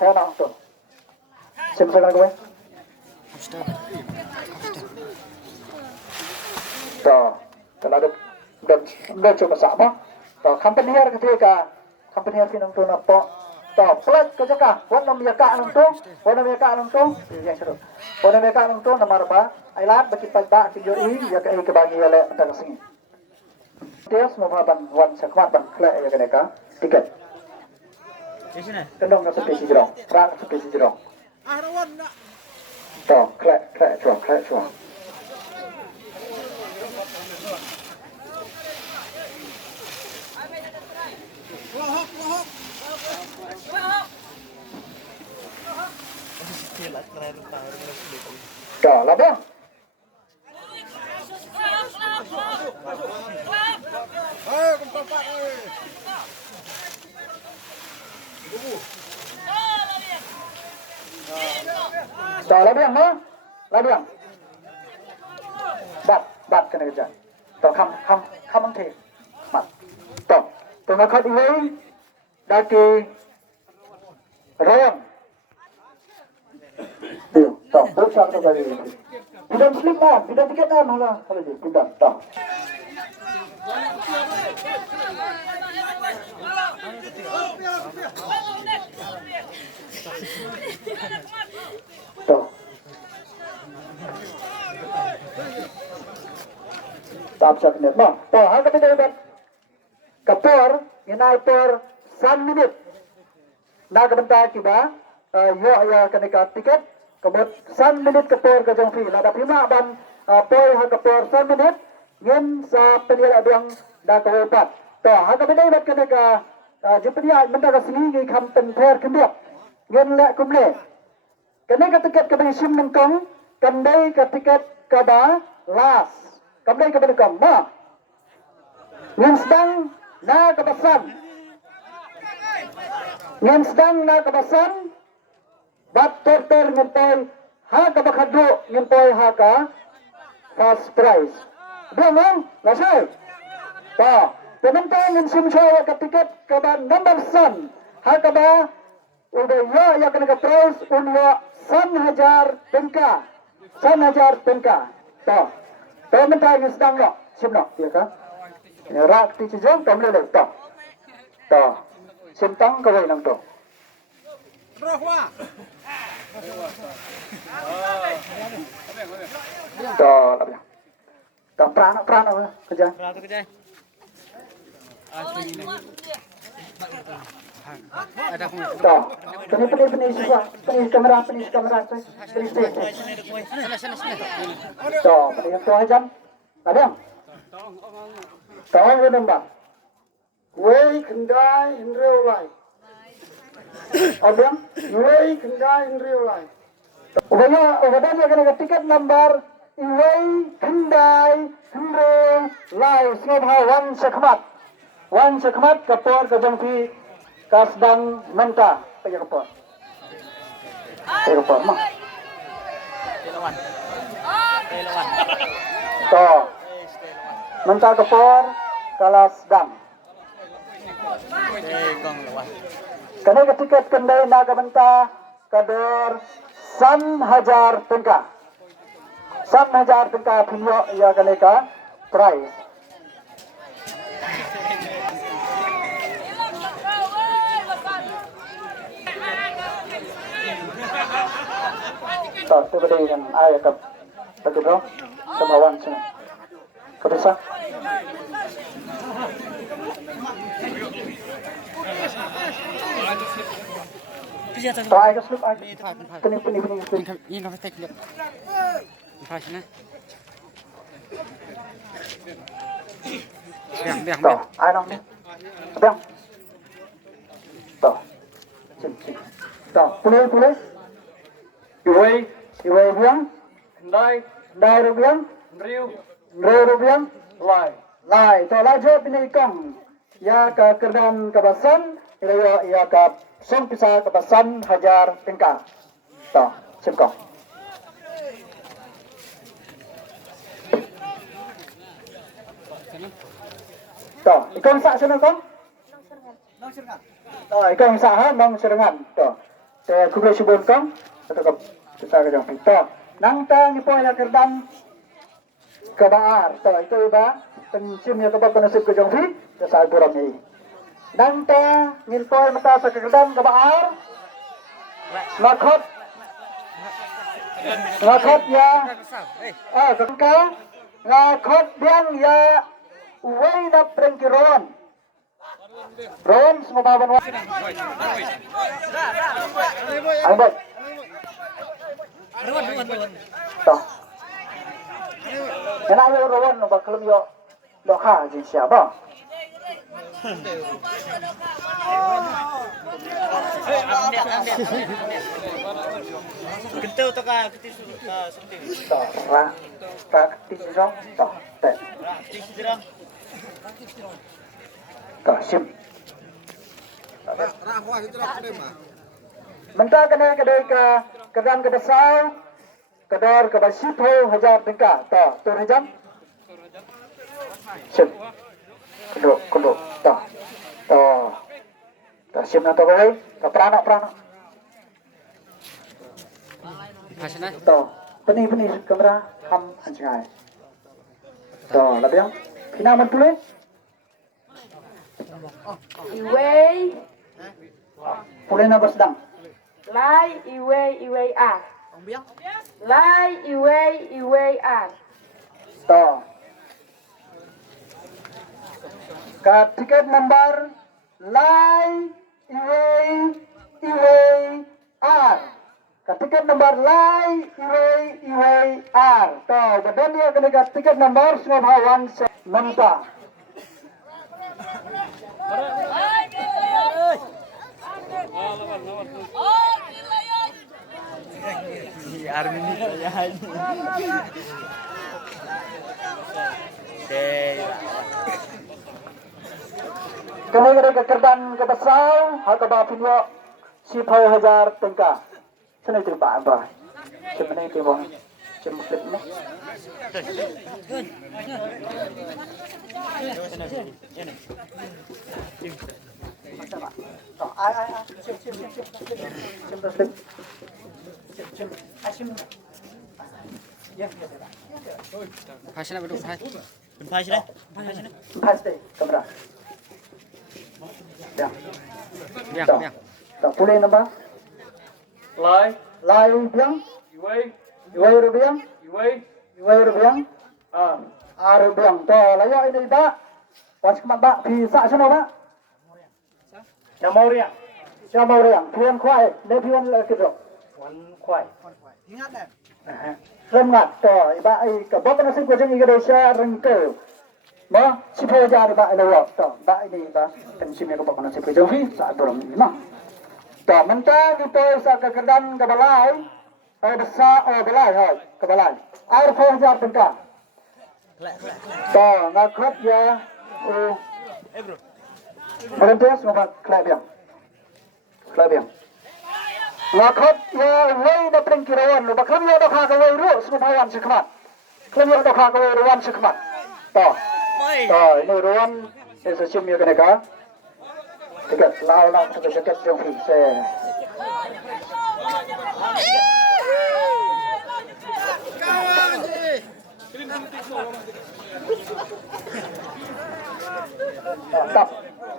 Tenang tuh. Simpan gue. Tuh, kalau udah cuma sama. Tuh, company here ketika company here pinang tuh napo. Tuh, plus ketika warna miyaka anong tuh, yang seru. Warna miyaka anong tuh nomor apa? Ailan bagi pagba tiga ya kayak kebangi ya tentang sini. Dia semua ban wan sekmat ban klek ya keneka tiket. Kendong ke sepi jerong, perang sepi jerong. Tuh, klek cua. Tuh, labang. Tuh, labang, no? Labang. Bat kena kerja. Tuh, kam te. Mat. Tuh, pengakat ini dari Rayang. Tuh, berusaha untuk dari ini. Bidang slip on, bidang tiket on malah kalau dia bidang. Tuh. Tuh. Tak bisa kena. Nah, tuh, harga beda hebat. Kapor, inai por 1 minit. Nah, kebentar kita, yo ya kena tiket. Kemudian 1 minit kapor ke jong fi. Ada prima ban poi ha kapor 1 minit. Yen sa penilai biang dah kewepat. Tuh, harga beda hebat kena ke jepenia benda ke sini ni kam temper kendiak. Yen lek kumle. Kena ke tiket ke sim nengkong, kandai ke tiket ke ba las. Kandai ke benekong. Nah. Yen sedang na kebasan. Yen sedang na kebasan. Bat terter ngentoy ha kabakado ngentoy ha ka first prize. Belum, lasai. Ta, penonton yang simsaya ke tiket ke ban number san. Ha ka ba udah ya kena ke prize unwa 1,000 tengka. 1,000 tengka. Ta. Penonton yang sedang lo, simno, ya ka? Ya rak ti cijong kamle le ta. Ta. Simtang kawai nang to. Rohwa. Tuh, tapi tuh prana kerja. Tuh, penis semua, penis kamera. Tuh, penis tuh aja. Ada? Tuh, ini nembak. Wei kendai in real life. Abang, Iway kendai in real life. Ubahnya kena tiket number Iway kendai in real life. Sebab wan sekmat kapor kejangpi kasdang menta paya kapor. Paya kapor mah. Toh, menta kapor kalas dang. Kena tiket kendai naga benta kador 1,000 tengka. 1,000 tengka pinyo ya kena ka prize. So, tiba dengan ayah ke bagi bro sama wan sini. Kedesa. Try ke slip aja. Pening. Ini nggak pasti lihat. Pas na. Biang. Tuh, ayo dong nih. Biang. Tuh. Tuh, pulih. Iway biang. Dai rubiang. Riu rubiang. Lai. Tuh, laju pinikang. Ya ke kerdan kebasan. Ya ke song pisah kebasan hajar tingkah. Tuh, simkong. Tuh, ikong sak sana kong? Tuh, ikong sak ha, nong serengan. Tuh. kubay subon kang atau kita kajang pita nang tang ipo ya kerdam kebaar to itu ba pencim ya kebab nasib kajang fi sa buram ni nang ta ngilpoy mata sa kerdam kebaar ngakot ya kengka ngakot biang ya uway na prengkiron Ron, semua bawa Albert. Toh. Kena ayo Ron, no bakal yo lokha jin siapa? Kental tu kan, ketis sendiri. Toh, ra, ketis rong, toh, teh. Ketis dirang. Sim. Mentah kena kedai ke kedam kedesau kedar ke basipo hajar tingkah toh tu rejam sim kuduk toh sim na to boy ke pranak Hasna. toh peni kamera ham anjai toh labiang pina man pule Iway, pule na basdang lai, iway, ar. Lai, iway, ar. toh ka tiket number line iway r ka tiket number line iway r toh badan dia kena ka tiket number semua bawan menta Armini ya. kena ke kerdan ke besau hak bapin yo 10,000 tengka sana itu pak apa sebenarnya itu bang cemplek ni Hasna betul hai. Pasti kamera ya Biang. tak boleh nama lai biang iway rubiang rubiang to layak ini ba pas kemat ba bisa sana ba Siapa orang pian kuai ne pian lagi tu kuai Lemngat to iba ai ka ba na sin ko jeng Indonesia rengkel ma sipo jar ba ina to ba ini ba pensim ko ba na sin ko jeng fi sa dorom ma to menta kita sa ka kedan ka balai ai besa balai hai ka balai air 4,000 tengka to ngakhat ya bro Volunteers nomor Klabiang ngakhat ya wei na prengkirawan lo bakam ya dokha ka wei ru semua bawan sekmat klam ya dokha ka wei ruan sekmat to ini ruan sesim ya kena ka tiket lau tiket jong fi se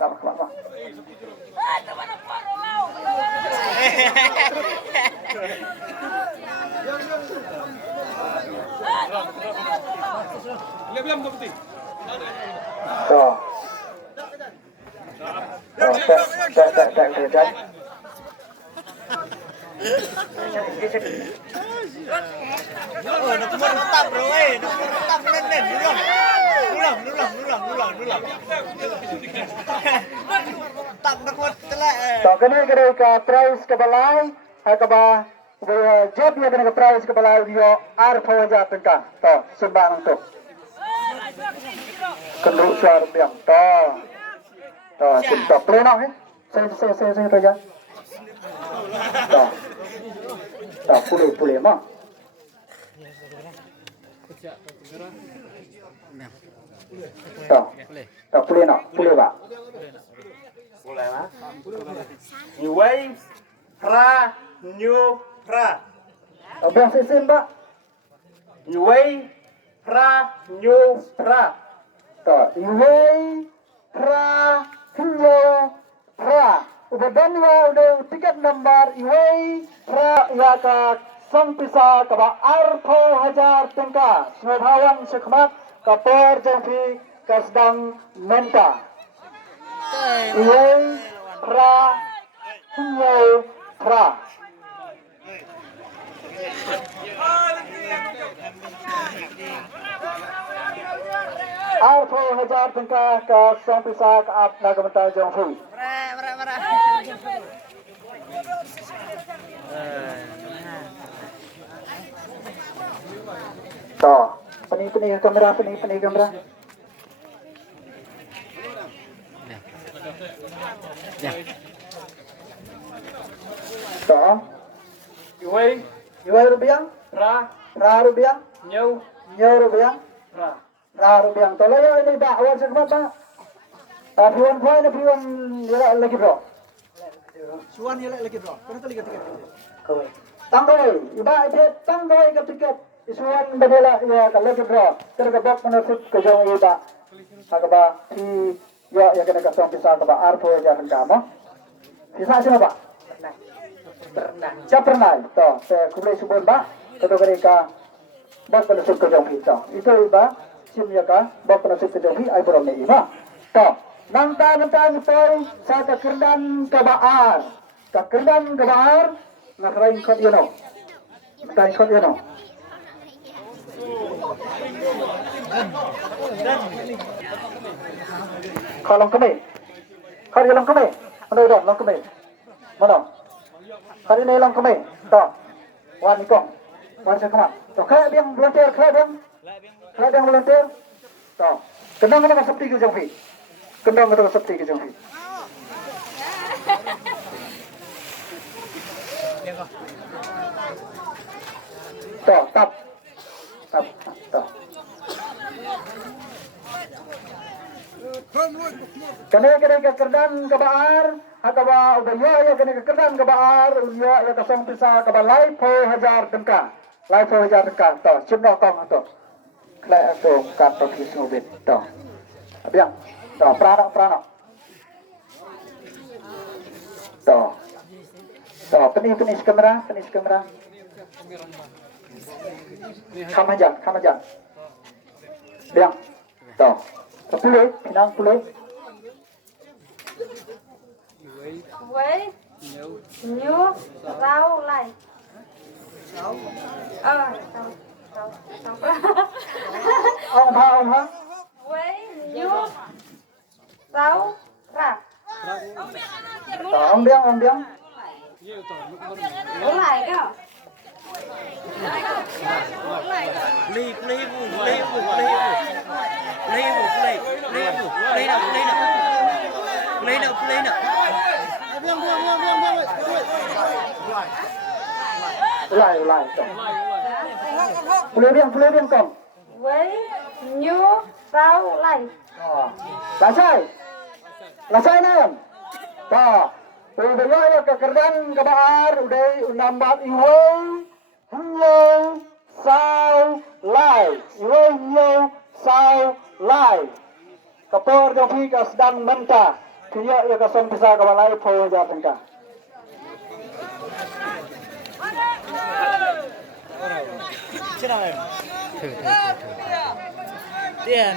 Tap keluar. So kena ke price ke balai hakaba job ya kena ke price ke balai dia ar fawaja tengka to sembang tu kenduk suar biang to simta pleno he saya raja to pule ma to pule ba Iway pra nyu pra Abang sisin Pak. Iwei pra nyu pra To, iwei pra hinyo pra. Ubadan wa udah tiket nomor iwei pra ya ka song pisa ka ba arpo hajar tengka. Snodhawan sekhmat ka por jengfi ka sedang menta. Iwei pra hinyo pra. Arpo hajar tengka ka song pisa ka ap nagamenta jengfi. To, pening kamera. Ya. To, Iwei iwei rupiah, pra rupiah, nyu rupiah, pra rupiah. To, layo ini Pak, awal sekemat Pak. Piwan ko ini piwan lagi bro. Suan nilai lagi bro, kenapa lihat tiket? Tanggoy, iba ite tanggoy ka tiket. Isuan badala ya lagi bro. Tergebak menusuk ke jauh iba. Agaba si ya kena kasong bisa agaba arpo ya kamu. Bisa sih Pak? Pernah. To, saya kulai subon Pak. Ketua mereka bak menusuk ke jauh itu. Itu iba sim ya ka bak menusuk ke jauh ai bro ni iba. To, nanta ito sa kakerdan kabaar. Kakerdan kabaar nakarain kot yun o. Nakarain kot yun o. Kalong kami. Kari lang kami. Ano yun? Lang kami. Mana? Kari na lang kami. To. Wan ikong. Wan sa kama. To. Kaya biyang volunteer. Kaya biyang volunteer. To. Kendang ka masapti ka jang fi. Kendang ka masapti ka jang fi. To. Tap. Kena kekerdan kebaar, hakaba ubaya ya kena kekerdan kebaar, uya ya kasong pisa kaba laipo hajar tengka, to, cimno kong to, klay to kato kisubit to, abiang, to, prano, to, penis kamera, kamajang, biang, to. Pinang pulih. Wei nyu rau lai. Ông ha. Wei nyu rau ra. Ông biang. Uống lại cơ. Lại. Pulih biang kong. Wei nyu rau lai. Lasai nem. Ta. Udah ya kekerdan kebaar udah nambat iwei hnyong sau lai. Kapor jofi ka sedang menta. Kaya ya kasong bisa kabalai po ja tengka. Tiền.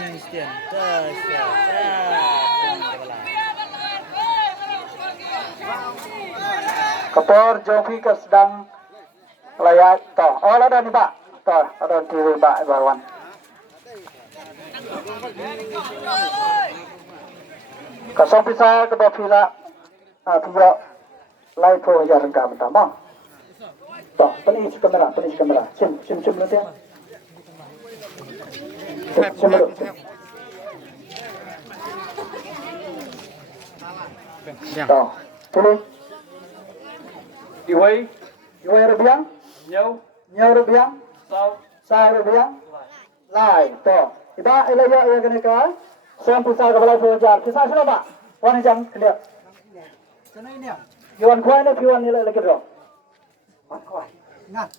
Kapor jofi ka sedang layak to. Oh ada nih Pak. To, ada di Pak Bawan. Kasong bisa ke pila pila lai po ja tengka pertama. To, penis kamera. Sim nanti ya. Sim dulu. To, pulih. Iwei rupiah, nyu rupiah, sau rupiah, lai, to. Iba ilaya ya kena ka, saya pusat kebalai 2000. Kisah sila Pak, wan jang kelihatan. Sana ini ya. Iwan kuai na piwan nila lagi ro. Ngat.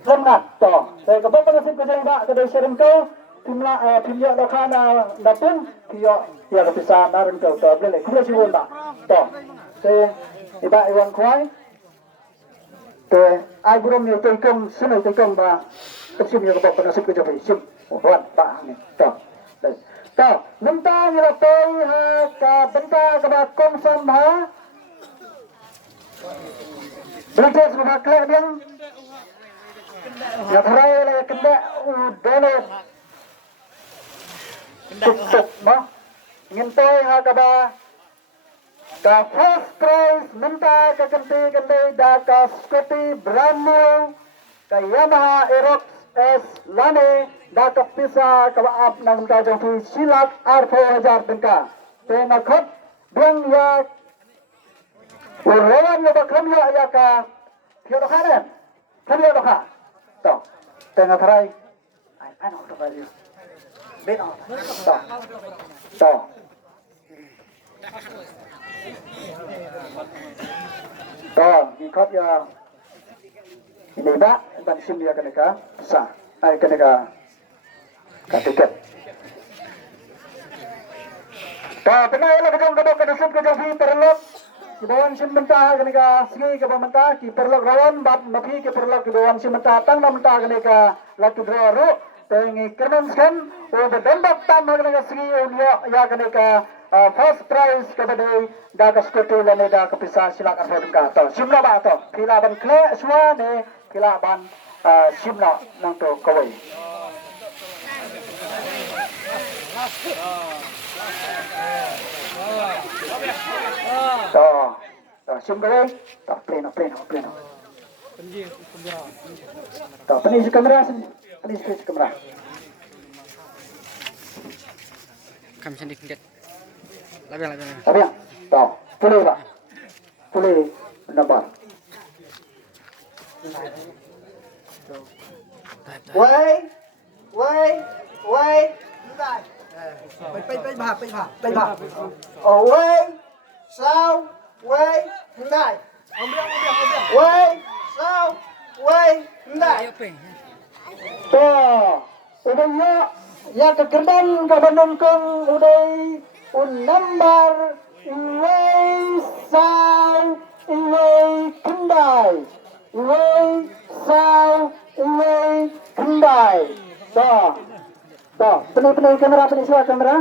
Lemngat to. Saya kapag panasip ko dyan ba kada sharing ko timnya dokana napun tiyo ya kapisa narin ko to bele kulo si ba to. Saya iba iwan kuai. Te ai burom ni tay kong sunay tay kong ba kapsim yo kapag panasip ko dyan sim. Wan ba ni to. To nunta nila tay ha ka benta ka ba kong sam ha. Berita sebagai yang ya terakhir lagi kena download tutup mah ngintai hakaba ka first prize minta ka ganti da ka scooty brand new ka Yamaha Aerox S Lane da ka pisa ka up nang ta jong silak R4000 tengka tena khot bang ya Urawan na bakam ya ka Tiyo ka rin. Kaliya ka. To. Tengah try. Ay, ano to value? Beno. To. To. To, ikot ya. Ini ba, tansim dia kena sa. Ay kena tiket. To, tengah ya kajong kadok kadasip kajong perlok. Kibawan sim mentah kenika sigi ke mentah ki perlok rawan bat mapi ke perlok kibawan sim mentah tang mentah kenika laki draru tengi kermen sken o bedembak tam kenika sigi unyo ya kenika first prize kepada daga skutu lane da kapisa silak arfo ka to simla ba to pila ban kle swa ne pila ban simla nang to kawai sim kawai to pleno to penis kamera penis kamera Kami sedikit. Labang. Abang, to boleh pak boleh nampak Wei. Đây. Bay bà. Wei. Sao. Wei. Đây. Ông biết. Wei. Sao. Wei. Đây. to udah ya kekerban kabanon kong udah number iway sao iway kendai to penuh kamera penuh suara kamera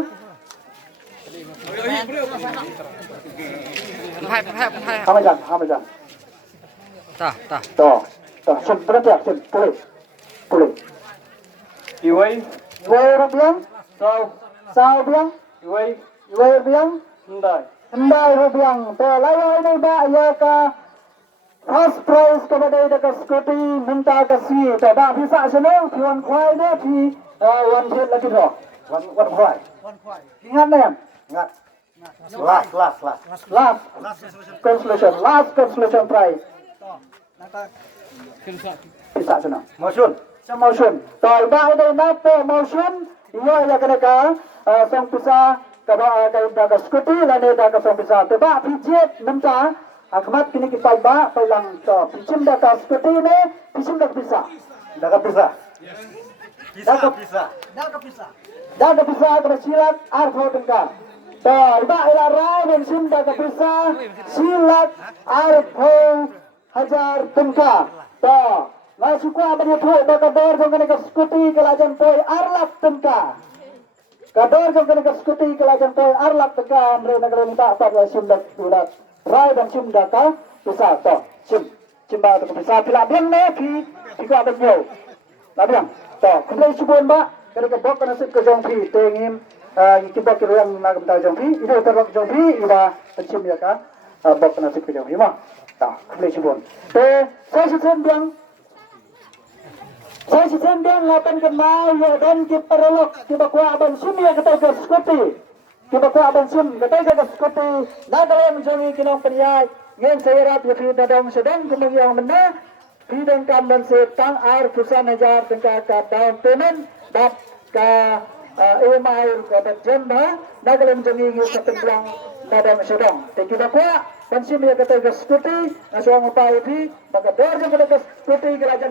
Hai. Hamajan Tah. to sebentar boleh Wei. rupiah sao biang Wei. biang Ndai. Hendai rupiah to lawa ini ba ya ka first prize kepada dekat skuti minta kasih to ba bisa senang tuan kuai dia di one hit lagi ro one kuai One khoai. ingat nem Ngat. Last. last consolation prize To. Nata. bisa senang Motion. motion to ba ini nato motion iya ya kena ka sang bisa kada dekat skuti lane dekat sang bisa to ba pijet minta Akmat kini kita ba pailang to pisim dekat skuti ne pisim dekat bisa Dapat bisa. Daga bisa bersilat arfo tengka. To iba ila rai dan sim daga bisa silat arfo hajar tengka. To masuk ko abang itu daga dor kong kena skuti kelajan toy arlak tengka. Kador kong kena skuti kelajan toy arlak tengka andre negara minta apa sim dak ulat. Rai dan sim daga bisa to sim ba daga bisa pila biang ne pi ko abang yo. Labiang to kumlay subon ba kada ka bok na sit ko jong pi tengim kita kira yang nagam ta jong pi ida terlok jong pi ida pencim ya ka bok na sit ko jong pi ma ta kumlay subon te saya sen biang lapan ke mai ya dan ki perlok ki bakwa aban sim ya kata ka skuti ki bakwa aban sim kata ka skuti na dalam jongi kinong penyai ngen saya rat ya pi dadam sedang kumang yang mena Bidang kamban setang air pusan hajar tengah ka down payment dat ka EMI ka jemba nagalam jongi sa tenglang nadam sedang. Thank you Pensiun dia kata gas kuti, nasuang upaya di, maka berjaya kata gas kuti kerajaan